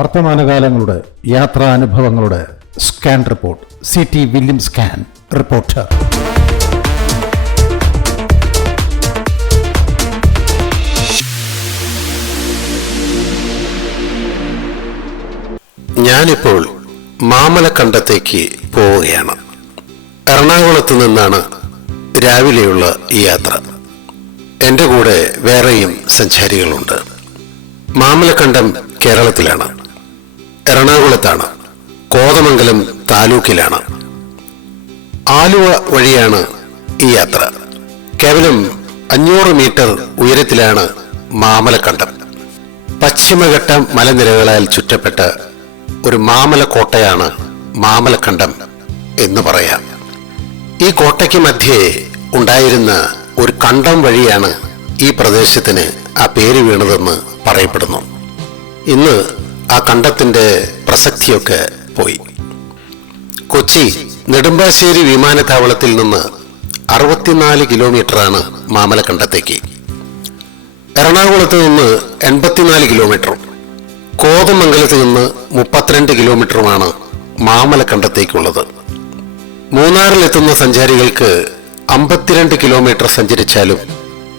വർത്തമാനകാലങ്ങളുടെ യാത്രാനുഭവങ്ങളുടെ scan report. C T William scan reporter. ഞാനിപ്പോൾ മാമലക്കണ്ടത്തേക്ക് പോവുകയാണ്. എറണാകുളത്ത് നിന്നാണ് രാവിലെയുള്ള ഈ യാത്ര. എന്റെ കൂടെ വേറെയും സഞ്ചാരികളുണ്ട്. മാമലക്കണ്ടം കേരളത്തിലാണ്. എറണാകുളത്താണ്. കോതമംഗലം താലൂക്കിലാണ്. ആലുവ വഴിയാണ് ഈ യാത്ര. കേവലം അഞ്ഞൂറ് മീറ്റർ ഉയരത്തിലാണ് മാമലക്കണ്ടം. പശ്ചിമഘട്ട മലനിരകളാൽ ചുറ്റപ്പെട്ട ഒരു മാമല കോട്ടയാണ് മാമലക്കണ്ടം എന്ന് പറയാം. ഈ കോട്ടയ്ക്ക് മധ്യേ ഉണ്ടായിരുന്ന ഒരു കണ്ടം വഴിയാണ് ഈ പ്രദേശത്തിന് ആ പേര് വീണതെന്ന് പറയപ്പെടുന്നു. ഇന്ന് ആ കണ്ടത്തിന്റെ പ്രസക്തിയൊക്കെ പോയി. കൊച്ചി നെടുമ്പാശ്ശേരി വിമാനത്താവളത്തിൽ നിന്ന് അറുപത്തിനാല് കിലോമീറ്ററാണ് മാമലക്കണ്ടത്തേക്ക്. എറണാകുളത്ത് നിന്ന് എൺപത്തിനാല് കിലോമീറ്ററും കോതമംഗലത്ത് നിന്ന് മുപ്പത്തിരണ്ട് കിലോമീറ്ററുമാണ് മാമലക്കണ്ടത്തേക്കുള്ളത്. മൂന്നാറിലെത്തുന്ന സഞ്ചാരികൾക്ക് അമ്പത്തിരണ്ട് കിലോമീറ്റർ സഞ്ചരിച്ചാലും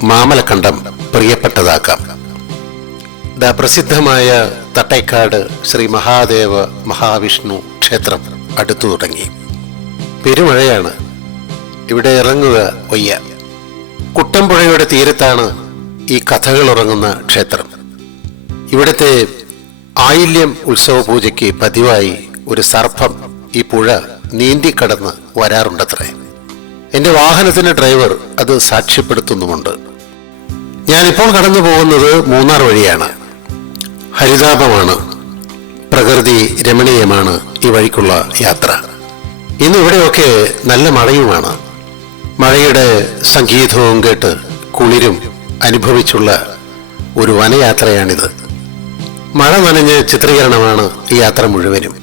മാമലക്കണ്ടം പ്രിയപ്പെട്ടതാക്കാം പ്രസിദ്ധമായ തട്ടേക്കാട് ശ്രീ മഹാദേവ മഹാവിഷ്ണു ക്ഷേത്രം അടുത്തു തുടങ്ങി. പെരുമഴയാണ്. ഇവിടെ ഇറങ്ങുക വയ്യ. കുട്ടമ്പുഴയുടെ തീരത്താണ് ഈ കഥകൾ ഉറങ്ങുന്ന ക്ഷേത്രം. ഇവിടുത്തെ ആയില്യം ഉത്സവ പൂജയ്ക്ക് പതിവായി ഒരു സർപ്പം ഈ പുഴ നീന്തിക്കടന്ന് വരാറുണ്ടത്രേ. എന്റെ വാഹനത്തിന്റെ ഡ്രൈവർ അത് സാക്ഷ്യപ്പെടുത്തുന്നുമുണ്ട്. ഞാനിപ്പോൾ കടന്നു പോകുന്നത് മൂന്നാർ വഴിയാണ്. ഹരിതാപമാണ്. പ്രകൃതി രമണീയമാണ് ഈ വഴിക്കുള്ള യാത്ര. ഇന്ന് ഇവിടെയൊക്കെ നല്ല മഴയുമാണ്. മഴയുടെ സംഗീതവും കേട്ട് കുളിരും അനുഭവിച്ചുള്ള ഒരു വനയാത്രയാണിത്. മഴ നനഞ്ഞ് ചിത്രീകരണമാണ് ഈ യാത്ര മുഴുവനും.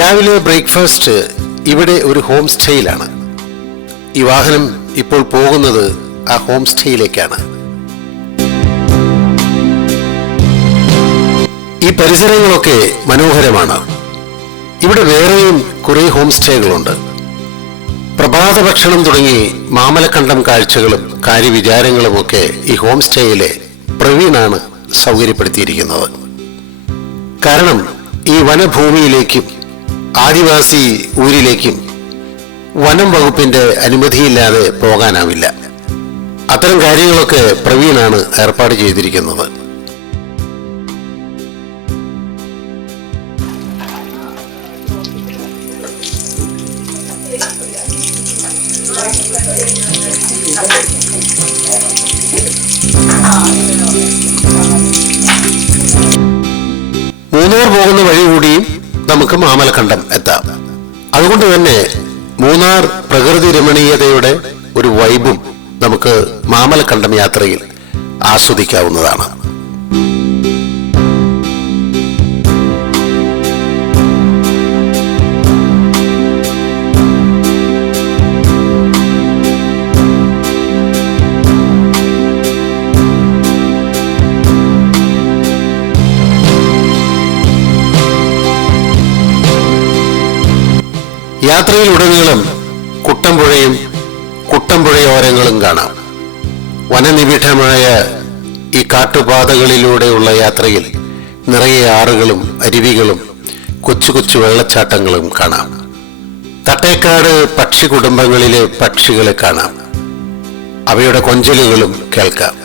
രാവിലെ ബ്രേക്ക്ഫാസ്റ്റ് ഇവിടെ ഒരു ഹോം സ്റ്റേയിലാണ് ഈ വാഹനം ഇപ്പോൾ പോകുന്നത് ആ ഹോം സ്റ്റേയിലേക്കാണ് ഈ പരിസരങ്ങളൊക്കെ മനോഹരമാണ്. ഇവിടെ വേറെയും കുറെ ഹോം സ്റ്റേകളുണ്ട് പ്രഭാത ഭക്ഷണം തുടങ്ങി മാമലക്കണ്ടം കാഴ്ചകളും കാര്യവിചാരങ്ങളും ഒക്കെ ഈ ഹോം സ്റ്റേയിലെ പ്രവീണാണ് സൗകര്യപ്പെടുത്തിയിരിക്കുന്നത്. കാരണം ഈ വനഭൂമിയിലേക്കും ആദിവാസി ഊരിലേക്കും വനം വകുപ്പിന്റെ അനുമതിയില്ലാതെ പോകാനാവില്ല. അത്തരം കാര്യങ്ങളൊക്കെ പ്രവീണാണ് ഏർപ്പാട് ചെയ്തിരിക്കുന്നത്. മൂന്നാർ മാമലക്കണ്ടം എത്താം. അതുകൊണ്ട് തന്നെ മൂന്നാർ പ്രകൃതി രമണീയതയുടെ ഒരു വൈബും നമുക്ക് മാമലഖണ്ഡം യാത്രയിൽ ആസ്വദിക്കാവുന്നതാണ്. യാത്രയിലുടനീളം കുട്ടമ്പുഴയും കുട്ടമ്പുഴയോരങ്ങളും കാണാം. വനനിബിഡമായ ഈ കാട്ടുപാതകളിലൂടെയുള്ള യാത്രയിൽ നിറയെ ആറുകളും അരുവികളും കൊച്ചു കൊച്ചു വെള്ളച്ചാട്ടങ്ങളും കാണാം. തട്ടേക്കാട് പക്ഷി കുടുംബങ്ങളിലെ പക്ഷികളെ കാണാം. അവയുടെ കൊഞ്ചലുകളും കേൾക്കാം.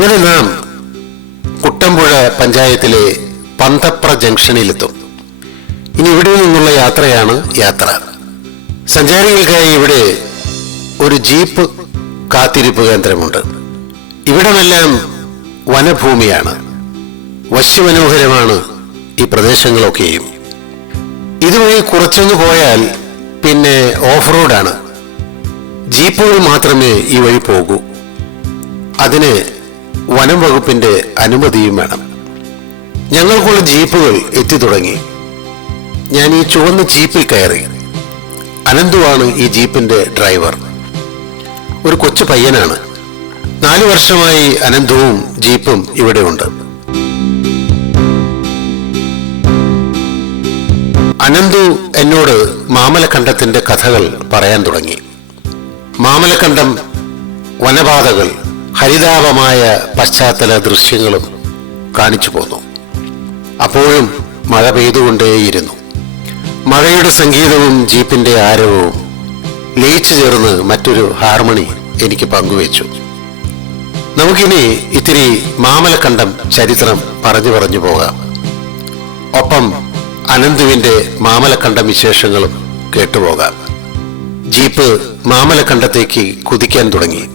അങ്ങനെ നാം കുട്ടമ്പുഴ പഞ്ചായത്തിലെ പന്തപ്ര ജംഗ്ഷനിലെത്തും. ഇനി ഇവിടെ നിന്നുള്ള യാത്രയാണ് യാത്ര. സഞ്ചാരികൾക്കായി ഇവിടെ ഒരു ജീപ്പ് കാത്തിരിപ്പ് കേന്ദ്രമുണ്ട്. ഇവിടമെല്ലാം വനഭൂമിയാണ്. വശ്യമനോഹരമാണ് ഈ പ്രദേശങ്ങളൊക്കെയും. ഇതുവഴി കുറച്ചൊന്ന് പോയാൽ പിന്നെ ഓഫ് റോഡാണ് ജീപ്പുകൾ മാത്രമേ ഈ വഴി പോകൂ. അതിന് വനം വകുപ്പിന്റെ അനുമതിയും വേണം. ഞങ്ങൾക്കുള്ള ജീപ്പുകൾ എത്തി തുടങ്ങി ഞാൻ ഈ ചുവന്ന ജീപ്പിൽ കയറി. അനന്തുവാണ് ഈ ജീപ്പിന്റെ ഡ്രൈവർ. ഒരു കൊച്ചു പയ്യനാണ്. നാലു വർഷമായി അനന്തവും ജീപ്പും ഇവിടെ ഉണ്ട്. അനന്തു എന്നോട് മാമലക്കണ്ടത്തിന്റെ കഥകൾ പറയാൻ തുടങ്ങി. മാമലക്കണ്ടം വനപാതകൾ ഹരിതാപമായ പശ്ചാത്തല ദൃശ്യങ്ങളും കാണിച്ചു പോന്നു. അപ്പോഴും മഴ പെയ്തുകൊണ്ടേയിരുന്നു. മഴയുടെ സംഗീതവും ജീപ്പിന്റെ ആരവവും ലയിച്ചു ചേർന്ന് മറ്റൊരു ഹാർമണി എനിക്ക് പങ്കുവച്ചു. നമുക്കിനി ഇത്തിരി മാമലക്കണ്ടം ചരിത്രം പറഞ്ഞു പറഞ്ഞു പോകാം. ഒപ്പം അനന്തുവിന്റെ മാമലക്കണ്ടം വിശേഷങ്ങളും കേട്ടുപോകാം. ജീപ്പ് മാമലക്കണ്ടത്തേക്ക് കുതിക്കാൻ തുടങ്ങി.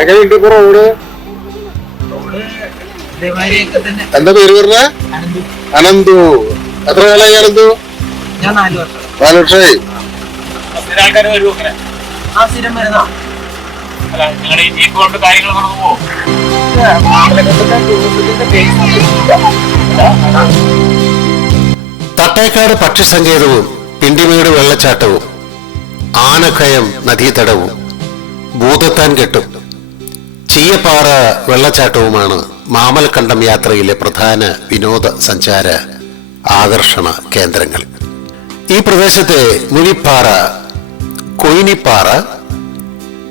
എങ്ങനെയുണ്ട് ഇപ്പൊ റോഡ്? എന്താ പേര് പറഞ്ഞ? അനന്തു. എത്ര കാലായി അനന്തു? നാലു നാല് വർഷം നാല് വർഷമായി. തട്ടേക്കാട് പക്ഷിസങ്കേതവും പിണ്ടിമേട് വെള്ളച്ചാട്ടവും ആനക്കയം നദീതടവും ഭൂതത്താൻ കെട്ടും. ചീയപ്പാറ വെള്ളച്ചാട്ടവുമാണ് മാമലക്കണ്ടം യാത്രയിലെ പ്രധാന വിനോദ സഞ്ചാര ആകർഷണ കേന്ദ്രങ്ങൾ. ഈ പ്രദേശത്തെ മുനിപ്പാറ കൊയിനിപ്പാറ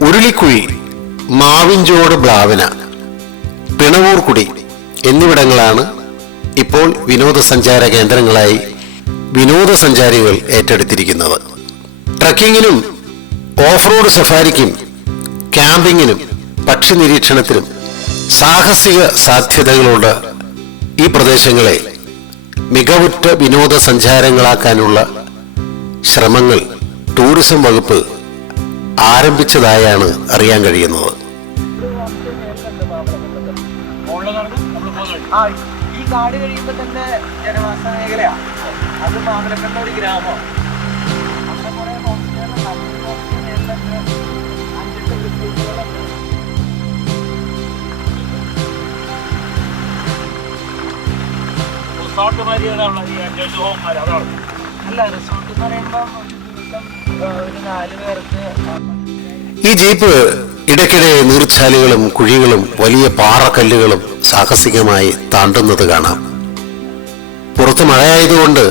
ഉരുളിക്കുഴി മാവിഞ്ചോട് ബ്ലാവന പിണവൂർക്കുടി എന്നിവിടങ്ങളാണ് ഇപ്പോൾ വിനോദസഞ്ചാര കേന്ദ്രങ്ങളായി വിനോദസഞ്ചാരികൾ ഏറ്റെടുത്തിരിക്കുന്നത്. ട്രക്കിങ്ങിനും ഓഫ് റോഡ് സഫാരിക്കും ക്യാമ്പിങ്ങിനും പക്ഷി നിരീക്ഷണത്തിനും സാഹസിക സാധ്യതകളുള്ള ഈ പ്രദേശങ്ങളെ മികവുറ്റ വിനോദസഞ്ചാരങ്ങളാക്കാനുള്ള ശ്രമങ്ങൾ ടൂറിസം വകുപ്പ് ആരംഭിച്ചതായാണ് അറിയാൻ കഴിയുന്നത്. ഈ കാട് കഴിയുമ്പോൾ തന്നെ ജനവാസ മേഖലയാണ് അത് മാമലക്കണ്ട ഒരു ഗ്രാമം. അവിടെ കുറേ ഹോംസ്റ്റേകളും നല്ല റിസോർട്ട് മാതിരിയുള്ള ഈ അഞ്ച് ഹോംമാർ അതാണ് അല്ല റിസോർട്ട് എന്ന് പറയുമ്പോൾ ഒരു നാല് പേർക്ക് ഈ ജീപ്പ് ഇടയ്ക്കിടെ നീർച്ചാലുകളും കുഴികളും വലിയ പാറക്കല്ലുകളും സാഹസികമായി താണ്ടുന്നത് കാണാം. പുറത്ത് മഴയായതുകൊണ്ട്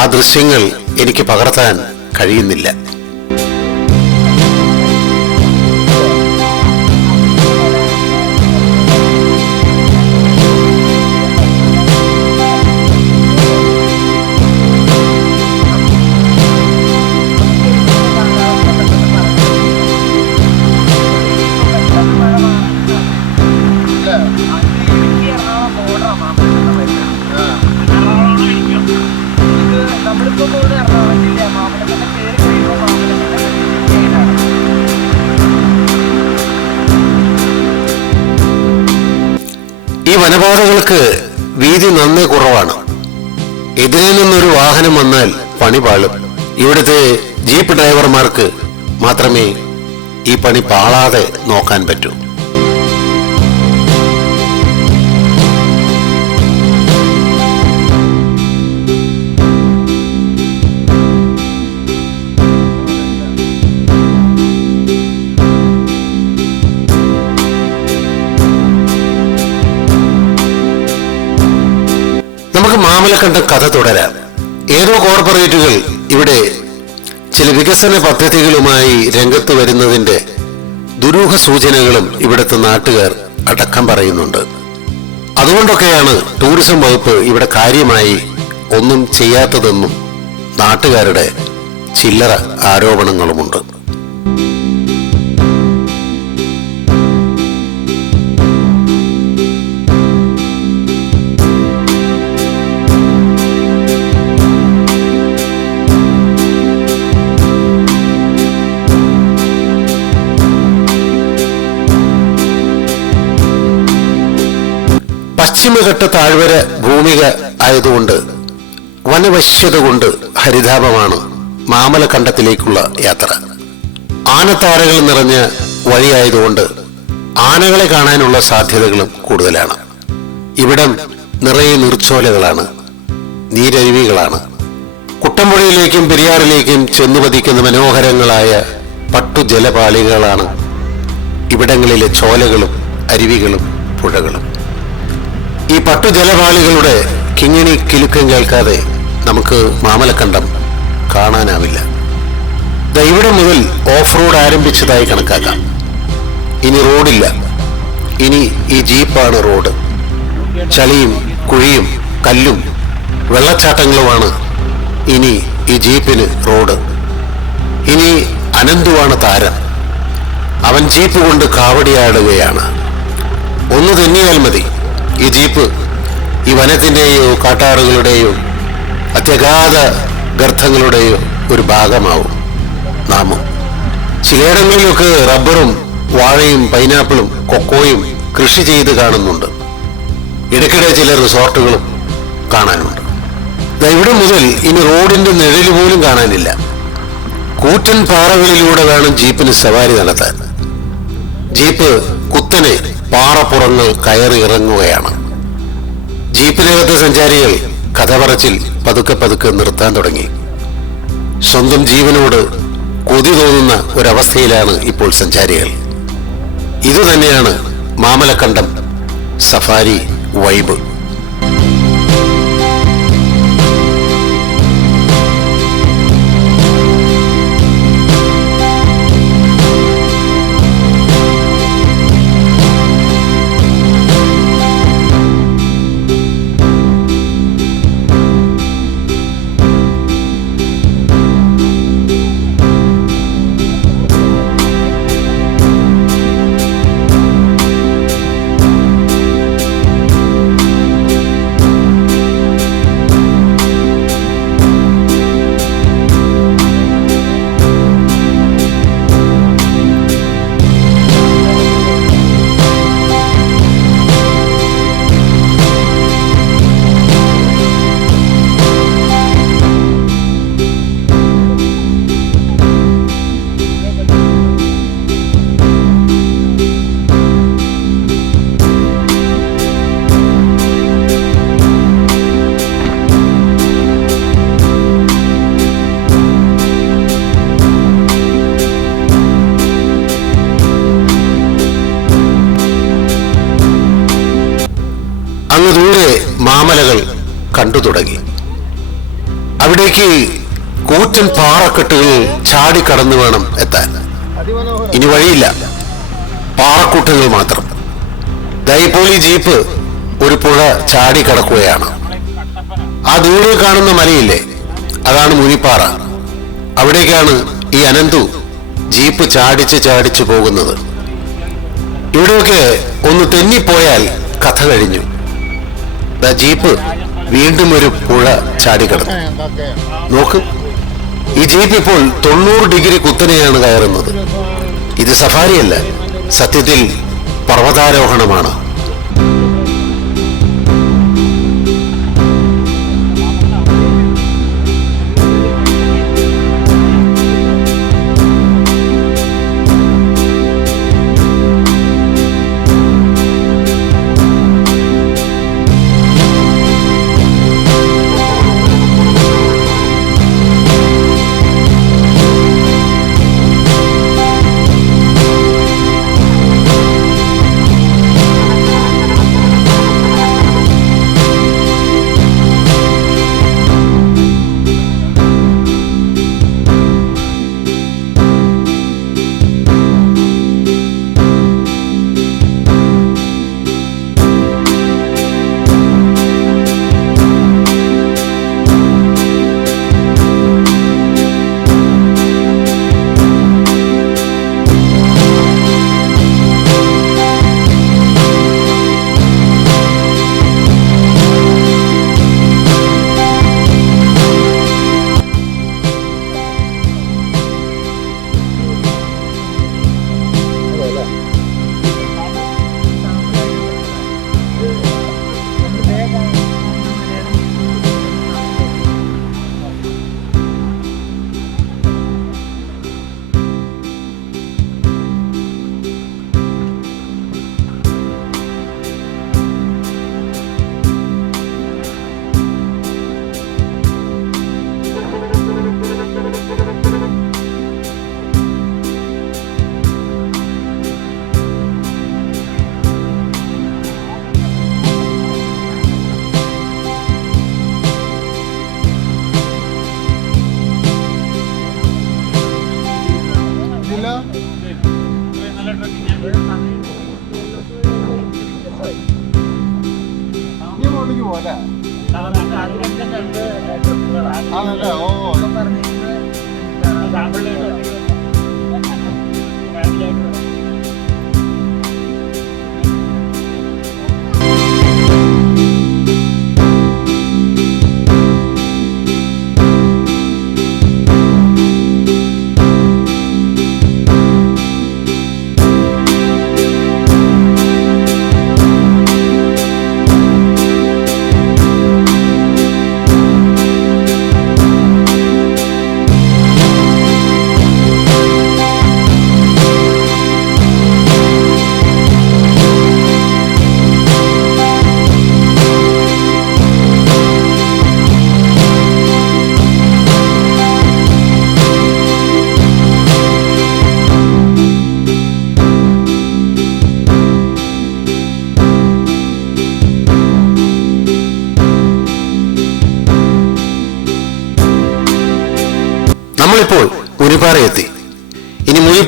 ആ ദൃശ്യങ്ങൾ എനിക്ക് പകർത്താൻ കഴിയുന്നില്ല. വനപാതകൾക്ക് വീതി നന്നേ കുറവാണ്. എതിരെ നിന്നൊരു വാഹനം വന്നാൽ പണി പാളും. ഇവിടുത്തെ ജീപ്പ് ഡ്രൈവർമാർക്ക് മാത്രമേ ഈ പണി പാളാതെ നോക്കാൻ പറ്റൂ. മാമലക്കണ്ടം കഥ തുടരാം. ഏതോ കോർപ്പറേറ്റുകൾ ഇവിടെ ചില വികസന പദ്ധതികളുമായി രംഗത്ത് വരുന്നതിന്റെ ദുരൂഹ സൂചനകളും ഇവിടുത്തെ നാട്ടുകാർ അടക്കം പറയുന്നുണ്ട്. അതുകൊണ്ടൊക്കെയാണ് ടൂറിസം വകുപ്പ് ഇവിടെ കാര്യമായി ഒന്നും ചെയ്യാത്തതെന്നും നാട്ടുകാരുടെ ചില്ലറ ആരോപണങ്ങളുമുണ്ട്. പശ്ചിമഘട്ട താഴ്വര ഭൂമിക ആയതുകൊണ്ട് വനവശ്യത കൊണ്ട് ഹരിതാപമാണ് മാമലക്കണ്ടത്തിലേക്കുള്ള യാത്ര. ആനത്താരകൾ നിറഞ്ഞ വഴിയായതുകൊണ്ട് ആനകളെ കാണാനുള്ള സാധ്യതകളും കൂടുതലാണ്. ഇവിടം നിറയെ നീർച്ചോലകളാണ് നീരരുവികളാണ്. കുട്ടമ്പുഴയിലേക്കും പെരിയാറിലേക്കും ചെന്നു പതിക്കുന്ന മനോഹരങ്ങളായ പട്ടുജലപാളികളാണ് ഇവിടങ്ങളിലെ ചോലകളും അരുവികളും പുഴകളും. ഈ പട്ടു ജലപാളികളുടെ കിങ്ങിണി കിലുക്കം കേൾക്കാതെ നമുക്ക് മാമലക്കണ്ടം കാണാനാവില്ല. ഇവിടെ മുതൽ ഓഫ് റോഡ് ആരംഭിച്ചതായി കണക്കാക്കാം. ഇനി റോഡില്ല. ഇനി ഈ ജീപ്പാണ് റോഡ്. ചളിയും കുഴിയും കല്ലും വെള്ളച്ചാട്ടങ്ങളുമാണ് ഇനി ഈ ജീപ്പിന് റോഡ്. ഇനി അനന്തുവാണ് താരം. അവൻ ജീപ്പ് കൊണ്ട് കാവടിയാടുകയാണ്. ഒന്ന് തന്നെയാൽ മതി. ഈ ജീപ്പ് ഈ വനത്തിന്റെയോ കാട്ടാറുകളുടെയോ അത്യഗാധ ഗർത്തങ്ങളുടെയോ ഒരു ഭാഗമാവും. നാമം ചിലയിടങ്ങളിലൊക്കെ റബ്ബറും വാഴയും പൈനാപ്പിളും കൊക്കോയും കൃഷി ചെയ്ത് കാണുന്നുണ്ട്. ഇടയ്ക്കിടെ ചില റിസോർട്ടുകളും കാണാനുണ്ട്. ഇവിടെ മുതൽ ഇനി റോഡിന്റെ നിഴൽ പോലും കാണാനില്ല. കൂറ്റൻ പാറകളിലൂടെ വേണം ജീപ്പിന് സവാരി നടത്താൻ. ജീപ്പ് കുത്തനെ പാറപ്പുറങ്ങൾ കയറി ഇറങ്ങുകയാണ്. ജീപ്പിനകത്തെ സഞ്ചാരികൾ കഥ പറച്ചിൽ പതുക്കെ പതുക്കെ നിർത്താൻ തുടങ്ങി. സ്വന്തം ജീവനോട് കൊതി തോന്നുന്ന ഒരവസ്ഥയിലാണ് ഇപ്പോൾ സഞ്ചാരികൾ. ഇതുതന്നെയാണ് മാമലക്കണ്ടം സഫാരി വൈബ്. കണ്ടു തുടങ്ങി. അവിടേക്ക് കൂറ്റൻ പാറക്കെട്ടുകൾ ചാടിക്കടന്നു വേണം എത്താൻ. ഇനി വഴിയില്ല. പാറക്കൂട്ടങ്ങൾ മാത്രം. ദൈപോലി ജീപ്പ് ഒരു പുഴ ചാടി കടക്കുകയാണ്. ആ ദൂരെ കാണുന്ന മലയില്ലേ? അതാണ് മുനിപ്പാറ. അവിടേക്കാണ് ഈ അനന്തു ജീപ്പ് ചാടിച്ച് ചാടിച്ചു പോകുന്നത്. ഇവിടെയൊക്കെ ഒന്ന് തെന്നിപ്പോയാൽ കഥ കഴിഞ്ഞു. ദാ ജീപ്പ് വീണ്ടും ഒരു പുഴ ചാടിക്കടന്നു നോക്ക്. ഈ ജീപ്പ് ഇപ്പോൾ തൊണ്ണൂറ് ഡിഗ്രി കുത്തനെയാണ് കയറുന്നത്. ഇത് സഫാരിയല്ല. സത്യത്തിൽ പർവതാരോഹണമാണ്.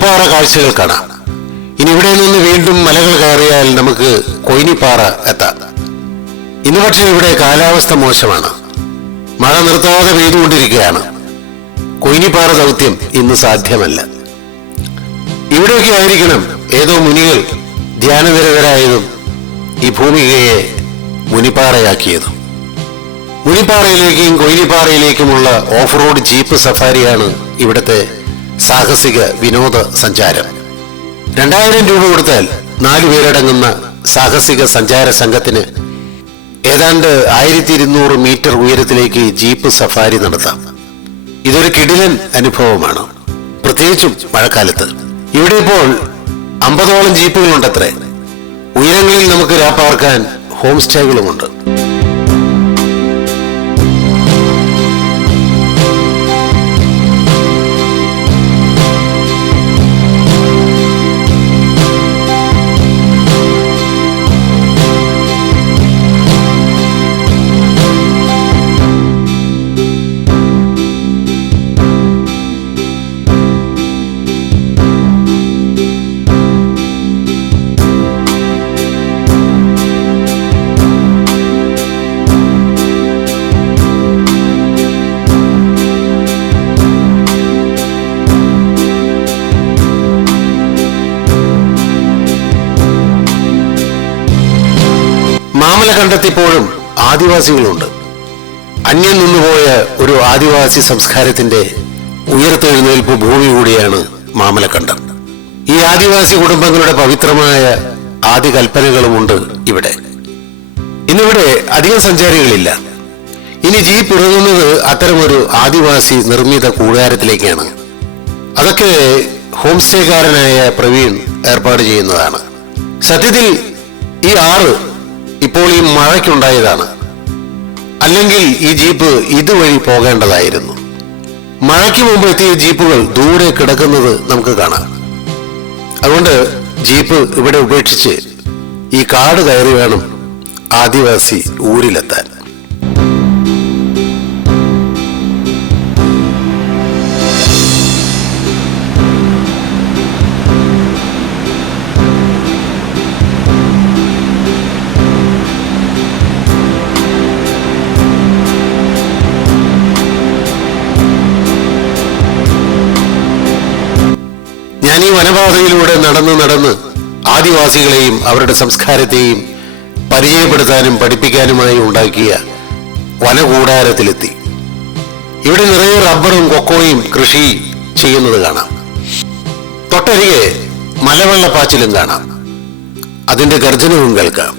ഇനി കാഴ്ചകൾ കാണാം. ഇനി ഇവിടെ നിന്ന് വീണ്ടും മലകൾ കയറിയാൽ നമുക്ക് കൊയിനിപ്പാറ എത്താം. ഇന്ന് പക്ഷേ ഇവിടെ കാലാവസ്ഥ മോശമാണ്. മഴ നിർത്താതെ പെയ്തുകൊണ്ടിരിക്കുകയാണ്. കൊയിനിപ്പാറ ദൗത്യം ഇന്ന് സാധ്യമല്ല. ഇവിടെയൊക്കെ ആയിരിക്കണം ഏതോ മുനികൾ ധ്യാനനിരതരായതും ഈ ഭൂമികയെ മുനിപ്പാറയാക്കിയതും. മുനിപ്പാറയിലേക്കും കൊയിനിപ്പാറയിലേക്കുമുള്ള ഓഫ് റോഡ് ജീപ്പ് സഫാരിയാണ് ഇവിടുത്തെ സാഹസിക വിനോദ സഞ്ചാരം രണ്ടായിരം രൂപ കൊടുത്താൽ നാലു പേരടങ്ങുന്ന സാഹസിക സഞ്ചാര സംഘത്തിന് ഏതാണ്ട് ആയിരത്തി ഇരുന്നൂറ് മീറ്റർ ഉയരത്തിലേക്ക് ജീപ്പ് സഫാരി നടത്താം. ഇതൊരു കിടിലൻ അനുഭവമാണ്. പ്രത്യേകിച്ചും മഴക്കാലത്ത്. ഇവിടെ ഇപ്പോൾ അമ്പതോളം ജീപ്പുകളുണ്ടത്രേ. ഉയരങ്ങളിൽ നമുക്ക് രാപ്പാർക്കാൻ ഹോം സ്റ്റേകളുമുണ്ട്. ആദിവാസികളുണ്ട്. അന്യം നിന്നുപോയ ഒരു ആദിവാസി സംസ്കാരത്തിന്റെ ഉയർത്തെഴുന്നേൽപ്പ് ഭൂമി കൂടിയാണ് മാമലക്കണ്ടം. ഈ ആദിവാസി കുടുംബങ്ങളുടെ പവിത്രമായ ആദ്യ കൽപ്പനകളുമുണ്ട് ഇവിടെ. ഇന്നിവിടെ അധികം സഞ്ചാരികളില്ല. ഇനി ജീപ്പ് ഇറങ്ങുന്നത് അത്തരമൊരു ആദിവാസി നിർമ്മിത കൂടാരത്തിലേക്കാണ്. അതൊക്കെ ഹോം സ്റ്റേക്കാരനായ പ്രവീൺ ഏർപ്പാട് ചെയ്യുന്നതാണ്. സത്യത്തിൽ ഈ ആറ് ഇപ്പോൾ ഈ മഴയ്ക്കുണ്ടായതാണ്. അല്ലെങ്കിൽ ഈ ജീപ്പ് ഇതുവഴി പോകേണ്ടതായിരുന്നു. മഴയ്ക്ക് മുമ്പ് എത്തിയ ജീപ്പുകൾ ദൂരെ കിടക്കുന്നത് നമുക്ക് കാണാം. അതുകൊണ്ട് ജീപ്പ് ഇവിടെ ഉപേക്ഷിച്ച് ഈ കാട് കയറി വേണം ആദിവാസി ഊരിലെത്താൻ. ഈ വനപാതയിലൂടെ നടന്ന് നടന്ന് ആദിവാസികളെയും അവരുടെ സംസ്കാരത്തെയും പരിചയപ്പെടുത്താനും പഠിപ്പിക്കാനുമായി ഉണ്ടാക്കിയ വനകൂടാരത്തിലെത്തി. ഇവിടെ നിറയെ റബ്ബറും കൊക്കോയും കൃഷി ചെയ്യുന്നത് കാണാം. തൊട്ടരികെ മലവെള്ളപ്പാച്ചിലും കാണാം. അതിന്റെ ഗർജനവും കേൾക്കാം.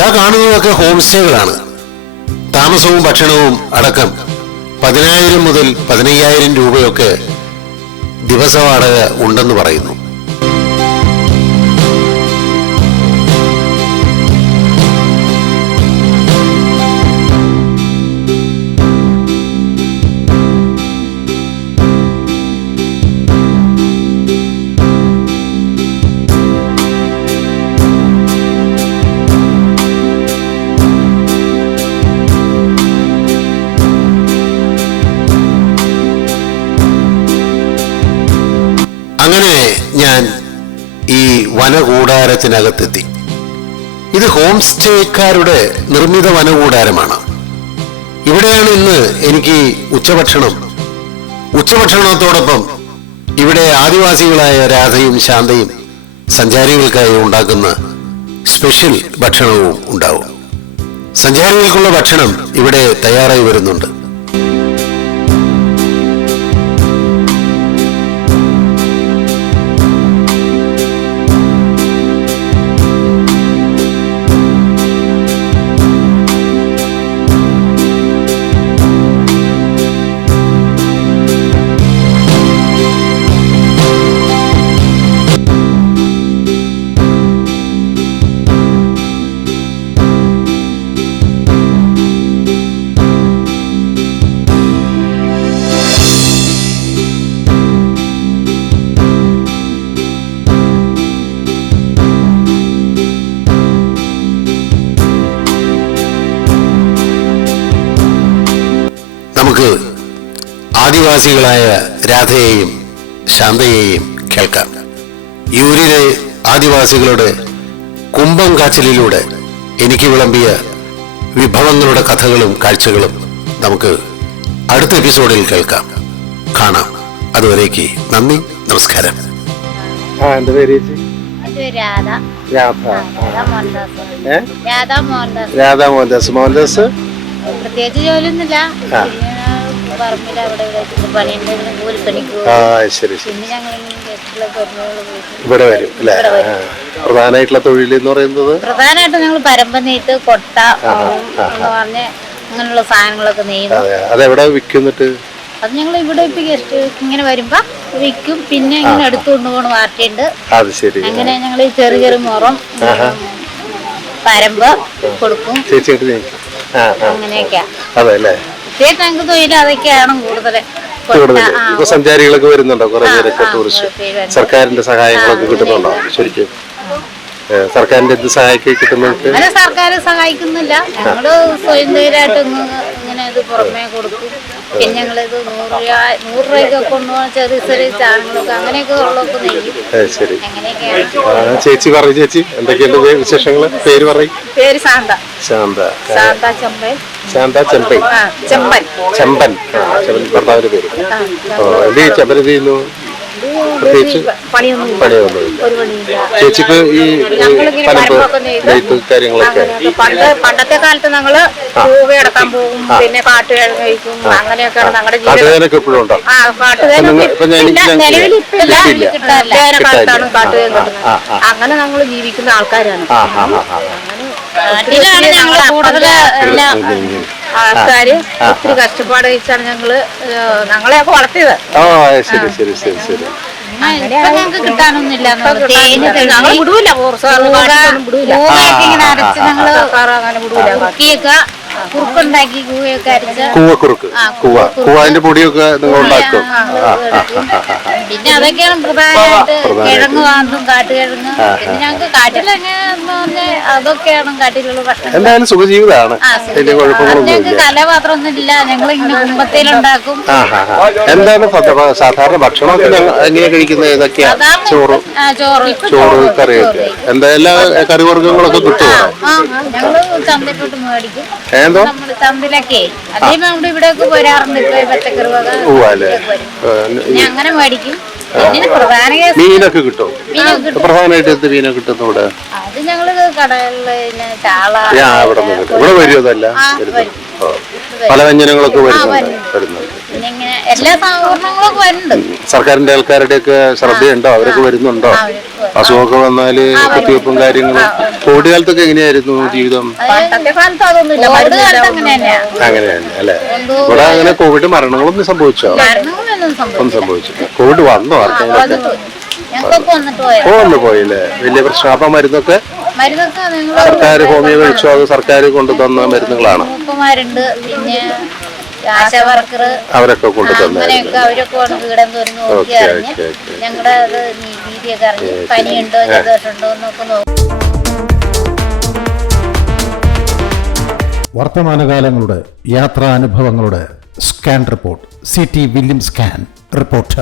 ഇതാ കാണുന്നതൊക്കെ ഹോം സ്റ്റേകളാണ് താമസവും ഭക്ഷണവും അടക്കം പതിനായിരം മുതൽ പതിനയ്യായിരം രൂപയൊക്കെ ദിവസ വാടക ഉണ്ടെന്ന് പറയുന്നു. ഞാൻ ഈ വനകൂടാരത്തിനകത്തെത്തി. ഇത് ഹോം സ്റ്റേക്കാരുടെ നിർമ്മിത വനകൂടാരമാണ്. ഇവിടെയാണ് ഇന്ന് എനിക്ക് ഉച്ചഭക്ഷണം. ഉച്ചഭക്ഷണത്തോടൊപ്പം ഇവിടെ ആദിവാസികളായ രാധയും ശാന്തയും സഞ്ചാരികൾക്കായി ഉണ്ടാക്കുന്ന സ്പെഷ്യൽ ഭക്ഷണവും ഉണ്ടാവും. സഞ്ചാരികൾക്കുള്ള ഭക്ഷണം ഇവിടെ തയ്യാറായി വരുന്നുണ്ട്. ആദിവാസികളായ രാധയെയും ശാന്തയെയും കേൾക്കാം. യൂരിലെ ആദിവാസികളുടെ കുംഭം കാച്ചിലൂടെ എനിക്ക് വിളമ്പിയ വിഭവങ്ങളുടെ കഥകളും കാഴ്ചകളും നമുക്ക് അടുത്ത എപ്പിസോഡിൽ കേൾക്കാം. കാണാം. അതുവരേക്ക് നന്ദി നമസ്കാരം. രാധാ എന്റെ പേര് രാധ. മോഹൻദാസ്. മോഹൻദാസ്. പ്രത്യേകിച്ച് ജോലിയൊന്നുമില്ല. പറമ്പിൽ അവിടെ ഇവിടെ വെച്ചിട്ട് പണിയുണ്ട്. പിന്നെ കൂലിപ്പണിക്ക് പിന്നെ ഞങ്ങൾ ഇവിടെ വരും അല്ലേ. പ്രധാനമായിട്ടുള്ള തൊഴിൽ എന്ന് പറയുന്നത്? പ്രധാനമായിട്ടും ഞങ്ങൾ പരമ്പ നെയ്ത്ത് കൊട്ട പറഞ്ഞ് അങ്ങനെയുള്ള സാധനങ്ങളൊക്കെ അതെ അതെവിടെ വിൽക്കുന്നിട്ട് അത് ഞങ്ങൾ ഇവിടെ ഇപ്പൊ ഗസ്റ്റ് ഇങ്ങനെ വരുമ്പോ വിൽക്കും. പിന്നെ ഇങ്ങനെ എടുത്തുകൊണ്ട് പോകണ പാർട്ടി ഉണ്ട് അങ്ങനെ ഞങ്ങൾ ചെറിയ ചെറിയ മുറം പരമ്പ് കൊടുക്കും. അങ്ങനെയൊക്കെയാ. അതെ അല്ലേ? പ്രത്യേകിച്ച് ഞങ്ങൾക്ക് തൊഴിൽ അതൊക്കെയാണ് കൂടുതൽ. കൂടുതൽ. ഇപ്പൊ സഞ്ചാരികളൊക്കെ വരുന്നുണ്ടോ? കുറെ പേരൊക്കെ ടൂറിസ്റ്റ്. സർക്കാരിന്റെ സഹായങ്ങളൊക്കെ കിട്ടുന്നുണ്ടോ? ശരിക്കും. സർക്കാരിന്റെ എന്ത് സഹായമൊക്കെ കിട്ടുന്നുണ്ട് അങ്ങനെ സർക്കാർ സഹായിക്കുന്നില്ല. ഞങ്ങൾ സ്വയം തൊഴിലായിട്ട് ഇങ്ങനെ ഇത് പുറമേ കൊടുക്കും. പിന്നെ ഞങ്ങളിത് നൂറ് രൂപ നൂറ് രൂപയൊക്കെ കൊണ്ടുപോകാൻ ചെറിയ ചെറിയ സാധനങ്ങളൊക്കെ അങ്ങനെയൊക്കെ ഉള്ളതൊക്കെ നെയ്യും. ശരി. അങ്ങനെയൊക്കെയാണ്. ചേച്ചി പറയും ചേച്ചി. എന്തൊക്കെയുണ്ട് വിശേഷങ്ങൾ വിശേഷങ്ങൾ? പേര് പറയും. പേര് ശാന്ത. ശാന്ത. ശാന്ത ചെമ്പൻ. ശാന്ത ചെമ്പൻ. ചെമ്പൻ. ചെമ്പൻ. ഭർത്താവിന്റെ പേര്. ഓ എന്ത് ചെമ്പൻ. എന്ത് ചെയ്യുന്നു? പ്രത്യേകിച്ച് പണിയൊന്നുമില്ല. ചേച്ചിക്ക് ഈ നെയ്ത്ത് കാര്യങ്ങളൊക്കെ. പണ്ട് പണ്ടത്തെ കാലത്ത് ഞങ്ങൾ പൂവ് അടക്കാൻ പോകും പിന്നെ പാട്ട് കഴിക്കും അങ്ങനെയൊക്കെയാണ് ഞങ്ങളുടെ ജീവിതം. കാട്ടുകാരനൊക്കെ എപ്പോഴും ഉണ്ടോ? ആ പാട്ടുകാരൻ നിലവിൽ കിട്ടുന്നത് അങ്ങനെ ഞങ്ങൾ ജീവിക്കുന്ന ആൾക്കാരാണ്. ആ നാട്ടിലാണ് ഞങ്ങൾ കൂടുതൽ ആൾക്കാര് ഒത്തിരി കഷ്ടപ്പാട് കഴിച്ചാണ് ഞങ്ങൾ ഞങ്ങളെയൊക്കെ വളർത്തിയത്. ആ ശരി ശരി ശരി ശരി. കിട്ടാനൊന്നുമില്ല ഞങ്ങൾ വിടൂല. അരച്ച് ഞങ്ങൾ അങ്ങനെ വിടൂല. കുക്കിയൊക്കെ കുറുക്കുണ്ടാക്കി കൂവയൊക്കെ അരച്ച് കൂവക്കുറുക്ക്. കൂവ. അതിന്റെ പൊടിയൊക്കെ നിങ്ങൾ ഉണ്ടാക്കും. പിന്നെ അതൊക്കെയാണ് പ്രധാനമായിട്ട്. കിഴങ്ങ് വാങ്ങും കാട്ടുകിഴങ്ങ്. പിന്നെ ഞങ്ങൾക്ക് പറഞ്ഞാൽ അതൊക്കെയാണ് കാട്ടിലുള്ള ഭക്ഷണം. എന്തായാലും സുഖജീവിതമാണ്. വലിയ കുഴപ്പങ്ങളൊന്നും കലപാത്രമൊന്നും ഇല്ല. ഞങ്ങൾ ഇങ്ങനെ കുടുംബത്തിലുണ്ടാക്കും. എന്താണ് സാധാരണ ഭക്ഷണമൊക്കെ ഞങ്ങൾ എങ്ങനെയാ കഴിക്കുന്നത്? ഏതൊക്കെയാ ചോറ്. ചോറ്. കറിയൊക്കെ. എന്തായാലും കറിവർഗങ്ങളൊക്കെ കിട്ടുമോ ആ ഞങ്ങൾ ചന്തയിലോട്ട് മേടിക്കും. എന്തോ നമ്മുടെ ഇവിടെയൊക്കെ വരാറുണ്ട്. പച്ചക്കറി വക പിന്നെ അങ്ങനെ മേടിക്കും. മീനൊക്കെ കിട്ടും. പ്രധാനമായിട്ട് എന്ത് മീനൊക്കെ കിട്ടുന്നു ഇവിടെ? അത് ഞങ്ങൾ ചാള ഇവിടെ വരും. പല വ്യഞ്ജനങ്ങളൊക്കെ വരുന്നുണ്ട്. വരുന്നുണ്ട്. പിന്നെ ഇങ്ങനെ എല്ലാ സാധനങ്ങളൊക്കെ വരുന്നുണ്ട്. സർക്കാരിന്റെ ആൾക്കാരുടെയൊക്കെ ശ്രദ്ധയുണ്ടോ? അവരൊക്കെ വരുന്നുണ്ടോ? അസുഖമൊക്കെ വന്നാൽ കുത്തിവെപ്പും കാര്യങ്ങളും. കോവിഡ് കാലത്തൊക്കെ എങ്ങനെയായിരുന്നു ജീവിതം? അങ്ങനെയാണ് അല്ലെ? ഇവിടെ അങ്ങനെ കോവിഡ് മരണങ്ങളൊന്നും സംഭവിച്ചോ? ഒന്നും സംഭവിച്ചു കോവിഡ് വന്നോ ആർക്കെങ്കിലും പോയില്ലേ വലിയ പ്രശ്നം. അപ്പൊ മരുന്നൊക്കെ സർക്കാർ ഹോമിയോ കഴിച്ചോ? അത് സർക്കാർ കൊണ്ടുതന്ന മരുന്നുകളാണ്. പിന്നെ ആശ വർക്കർ അവരൊക്കെ കൊണ്ട് അങ്ങനെയൊക്കെ അവരൊക്കെ വന്ന് വീടം തോന്നി നോക്കി ഓക്കെ, അറിഞ്ഞ് ഓക്കെ, ഓക്കെ. ഞങ്ങളുടെ അത് രീതിയൊക്കെ അറിഞ്ഞ് പനിയുണ്ടോ ജലദോഷമുണ്ടോ എന്നൊക്കെ നോക്കി വർത്തമാനകാലങ്ങളുടെ യാത്രാനുഭവങ്ങളുടെ scan report. C T William scan reporter